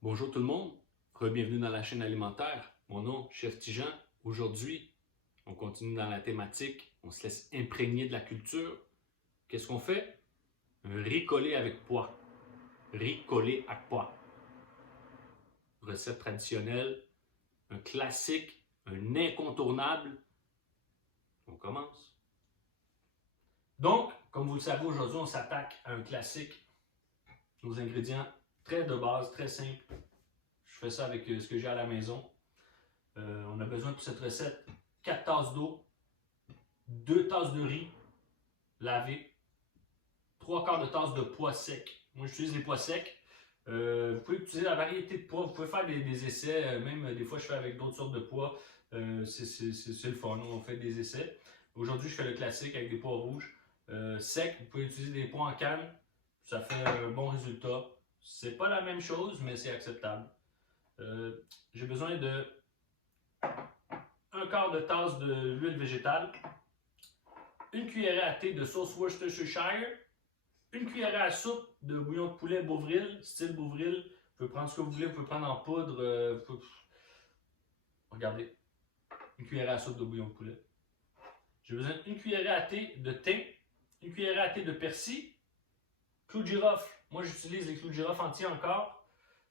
Bonjour tout le monde, bienvenue dans la chaîne alimentaire. Mon nom, Chef Tijan. Aujourd'hui, on continue dans la thématique, on se laisse imprégner de la culture. Qu'est-ce qu'on fait? Un riz collé avec pois. Riz collé à pois. Recette traditionnelle, un classique, un incontournable. On commence. Donc, comme vous le savez, aujourd'hui, on s'attaque à un classique. Nos ingrédients très de base, très simples. Je fais ça avec ce que j'ai à la maison. On a besoin pour cette recette 4 tasses d'eau, 2 tasses de riz lavé, 3 quarts de tasse de pois secs. Moi, j'utilise les pois secs. Vous pouvez utiliser la variété de pois. Vous pouvez faire des essais. Même des fois, je fais avec d'autres sortes de pois. C'est le fun. On fait des essais. Aujourd'hui, je fais le classique avec des pois rouges secs. Vous pouvez utiliser des pois en canne. Ça fait un bon résultat. C'est pas la même chose, mais c'est acceptable. J'ai besoin de 1 quart de tasse d'huile végétale, 1 cuillerée à thé de sauce Worcestershire, 1 cuillerée à soupe de bouillon de poulet Bovril, style Bovril. Vous pouvez prendre ce que vous voulez, vous pouvez prendre en poudre. Regardez, 1 cuillerée à soupe de bouillon de poulet. J'ai besoin d'1 cuillerée à thé de thym, 1 cuillerée à thé de persil, clous de girofle. Moi, j'utilise les clous de girofle entiers encore.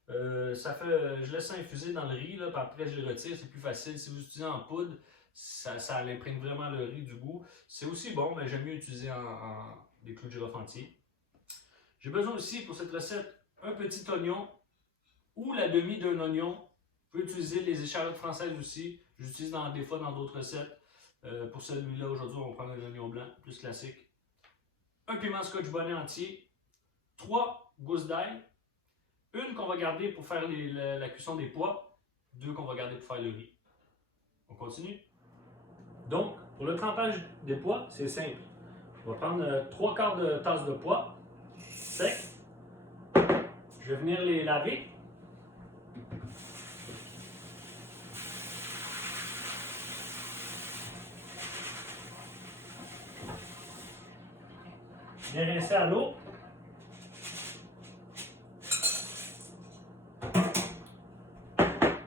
Je laisse ça infuser dans le riz, là, puis après je les retire, c'est plus facile. Si vous utilisez en poudre, ça imprègne vraiment le riz du goût. C'est aussi bon, mais j'aime mieux utiliser des clous de girofle entiers. J'ai besoin aussi pour cette recette un petit oignon ou la demi d'un oignon. Vous pouvez utiliser les échalotes françaises aussi. J'utilise des fois dans d'autres recettes. Pour celui-là, aujourd'hui, on va prendre un oignon blanc, plus classique. Un piment scotch bonnet entier. 3 gousses d'ail. 1 qu'on va garder pour faire la cuisson des pois, 2 qu'on va garder pour faire le riz. On continue? Donc, pour le trempage des pois, c'est simple. On va prendre 3 quarts de tasse de pois secs. Je vais venir les laver. Bien rincer à l'eau.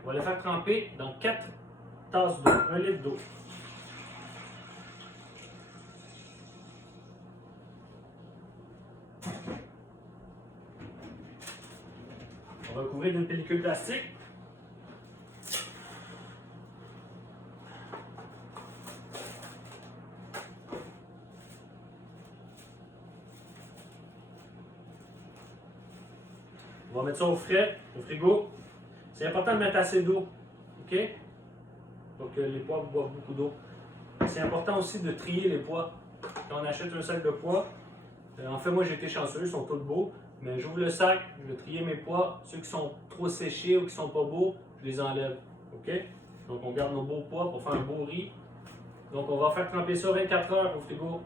On va les faire tremper dans 4 tasses d'eau, 1 litre d'eau. On va couvrir d'une pellicule plastique. On va mettre ça au frais, au frigo. C'est important de mettre assez d'eau, ok? Pour que les pois boivent beaucoup d'eau. C'est important aussi de trier les pois. Quand on achète un sac de pois, en fait, moi j'ai été chanceux, ils sont tous beaux, mais j'ouvre le sac, je vais trier mes pois. Ceux qui sont trop séchés ou qui sont pas beaux, je les enlève, ok? Donc on garde nos beaux pois pour faire un beau riz. Donc on va faire tremper ça 24 heures au frigo.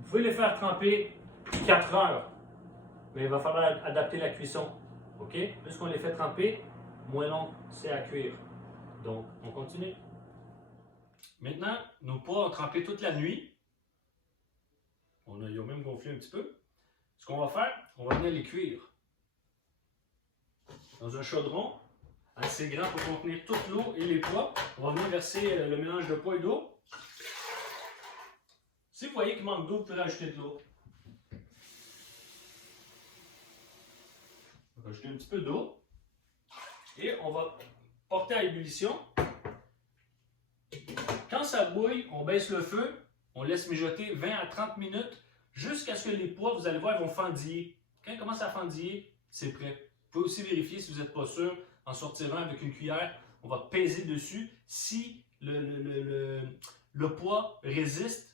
Vous pouvez les faire tremper 4 heures, mais il va falloir adapter la cuisson. OK? Plus qu'on les fait tremper, moins long c'est à cuire. Donc, on continue. Maintenant, nos pois ont trempé toute la nuit. Ils ont même gonflé un petit peu. Ce qu'on va faire, on va venir les cuire dans un chaudron assez grand pour contenir toute l'eau et les pois. On va venir verser le mélange de pois et d'eau. Si vous voyez qu'il manque d'eau, vous pouvez rajouter de l'eau. On va rajouter un petit peu d'eau. Et on va porter à ébullition. Quand ça bouille, on baisse le feu. On laisse mijoter 20 à 30 minutes jusqu'à ce que les pois, vous allez voir, ils vont fendiller. Quand ils commencent à fendiller, c'est prêt. Vous pouvez aussi vérifier si vous n'êtes pas sûr, en sortir un avec une cuillère. On va peser dessus. Si le pois résiste,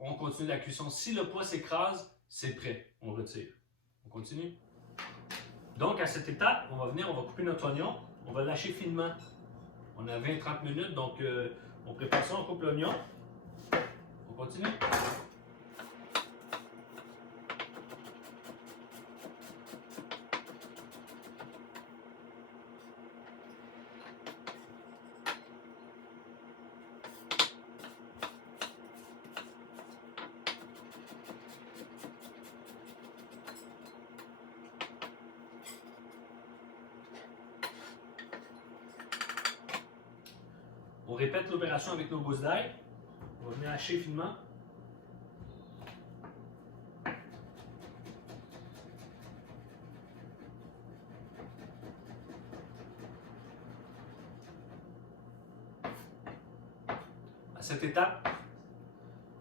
on continue la cuisson. Si le pois s'écrase, c'est prêt. On retire. On continue. Donc, à cette étape, on va couper notre oignon. On va lâcher finement. On a 20-30 minutes, donc on prépare ça, on coupe l'oignon. On continue. On répète l'opération avec nos gousses d'ail. On va venir hacher finement. À cette étape,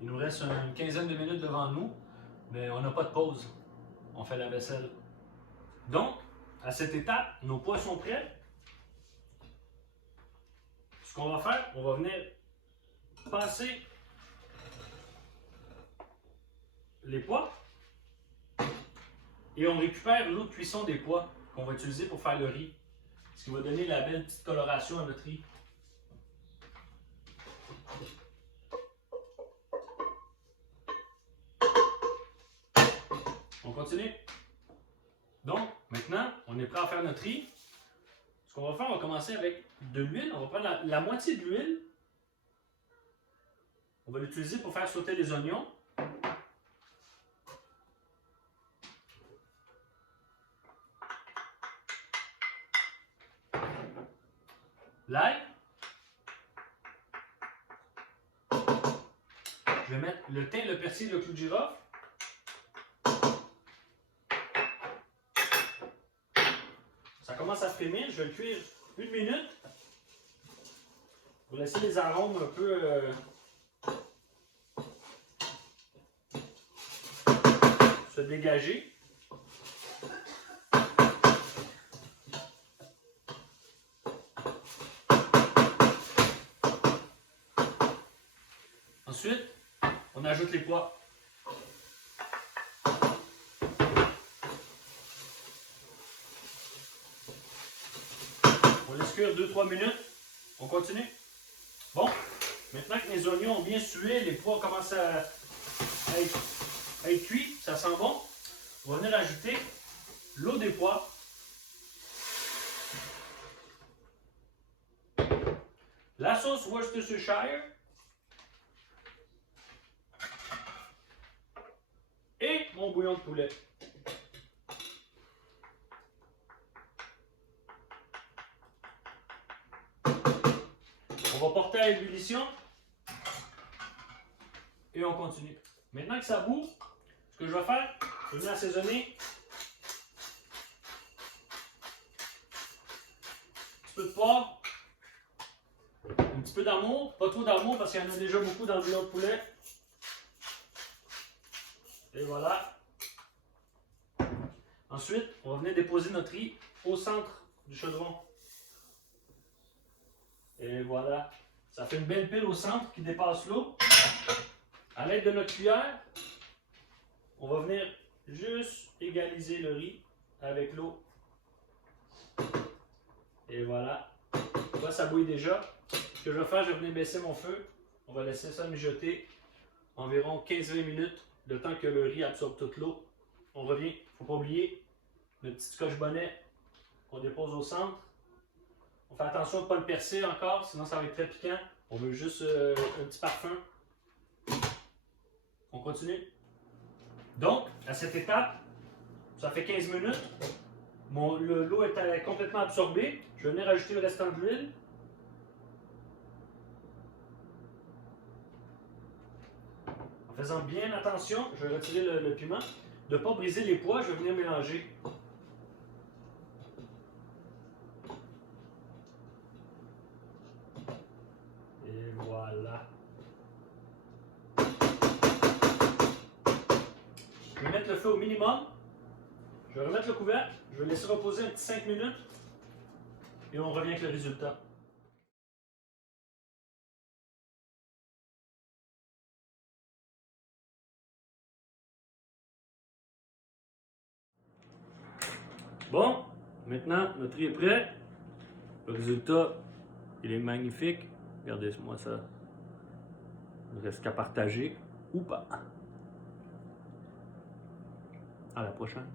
il nous reste une quinzaine de minutes devant nous, mais on n'a pas de pause. On fait la vaisselle. Donc, à cette étape, nos pois sont prêts. Ce qu'on va faire, on va venir passer les pois et on récupère l'eau de cuisson des pois qu'on va utiliser pour faire le riz. Ce qui va donner la belle petite coloration à notre riz. On continue. Donc, maintenant, on est prêt à faire notre riz. Ce qu'on va faire, on va commencer avec de l'huile. On va prendre la moitié de l'huile. On va l'utiliser pour faire sauter les oignons. L'ail. Je vais mettre le thym, le persil, le clou de girofle. Ça commence à frémir, je vais le cuire 1 minute. Pour laisser les arômes un peu se dégager. Ensuite, on ajoute les pois. On laisse cuire 2-3 minutes. On continue. Bon, maintenant que les oignons ont bien sué, les pois commencent à être cuits, ça sent bon. On va venir ajouter l'eau des pois. La sauce Worcestershire. Et mon bouillon de poulet. On va porter à ébullition et on continue. Maintenant que ça bout, ce que je vais faire, je vais venir assaisonner un petit peu de poivre, un petit peu d'amour, pas trop d'amour parce qu'il y en a déjà beaucoup dans le bouillon de poulet. Et voilà. Ensuite, on va venir déposer notre riz au centre du chaudron. Et voilà. Ça fait une belle pile au centre qui dépasse l'eau. À l'aide de notre cuillère, on va venir juste égaliser le riz avec l'eau. Et voilà. Tu vois, ça bouille déjà. Ce que je vais faire, je vais venir baisser mon feu. On va laisser ça mijoter environ 15-20 minutes, le temps que le riz absorbe toute l'eau. On revient. Il ne faut pas oublier le petit scotch-bonnet qu'on dépose au centre. On fait attention de ne pas le percer encore, sinon ça va être très piquant. On veut juste un petit parfum. On continue. Donc, à cette étape, ça fait 15 minutes. L'eau est complètement absorbée. Je vais venir ajouter le restant de l'huile. En faisant bien attention, je vais retirer le piment. De ne pas briser les pois, je vais venir mélanger. Et voilà. Je vais mettre le feu au minimum. Je vais remettre le couvercle. Je vais laisser reposer un petit 5 minutes. Et on revient avec le résultat. Bon, maintenant notre riz est prêt. Le résultat, il est magnifique. Regardez-moi ça. Il ne reste qu'à partager ou pas. À la prochaine.